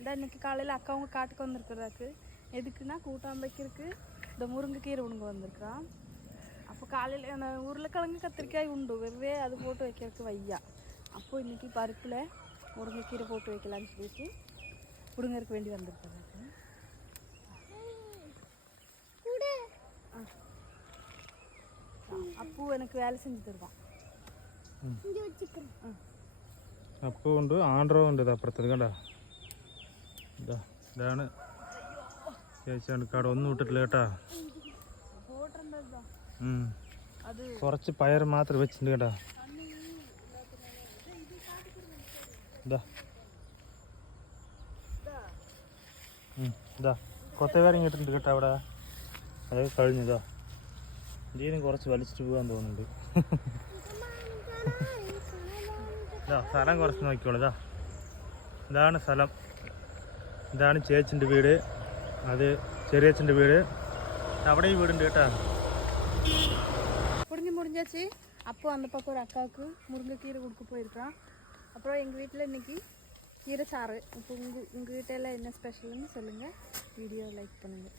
இந்த இன்னைக்கு காலையில் அக்கா அவங்க காட்டுக்கு வந்திருக்கிறதாக்கு எதுக்குன்னா கூட்டான் வைக்கிறதுக்கு இந்த முருங்கைக்கீரை உணவு வந்திருக்கிறான். அப்போ காலையில் உருளைக்கிழங்கு கத்திரிக்காய் உண்டு வெவ்வே அது போட்டு வைக்கிறதுக்கு வையா. அப்போது இன்றைக்கி பருப்பில் முருங்கைக்கீரை போட்டு வைக்கலான்னு சொல்லிட்டு பிடுங்கறதுக்கு வேண்டி வந்திருக்கிறதாக்கு. அப்போ எனக்கு வேலை செஞ்சு தருவான். അപ്പൂ ഉണ്ട് ആൻഡ്രോ ഉണ്ട് അപ്പുറത്ത് കണ്ട ഇതാണ് ചേച്ചിയാണ് കട ഒന്നും വിട്ടിട്ടില്ല കേട്ടാ. കുറച്ച് പയർ മാത്രം വെച്ചിട്ടുണ്ട് കേട്ടാ. ഇതാ കൊത്തവേരം കിട്ടുന്നുണ്ട് കേട്ടോ അവിടെ. അതൊക്കെ കഴിഞ്ഞതാ. ജീനും കുറച്ച് വലിച്ചിട്ട് പോകാൻ തോന്നുന്നുണ്ട്. സ്ഥലം കുറച്ച് നോക്കിക്കോളൂ. ഇതാണ് സ്ഥലം. ഇതാണ് ചേച്ചിൻ്റെ വീട്, അത് ചെറിയച്ഛൻ്റെ വീട്. അവിടെ ഈ വീടുണ്ട് കേട്ടാ. முடிஞ்சாச்சு. அப்போ அந்த பக்கம் ஒரு அக்காவுக்கு முருங்கைக்கீரை கொடுக்க போயிருக்கான். அப்புறம் எங்கள் வீட்டில் இன்றைக்கி கீரை சாறு. இப்போ உங்கள் வீட்டில் என்ன ஸ்பெஷல்னு சொல்லுங்கள். வீடியோ லைக் பண்ணுங்கள்.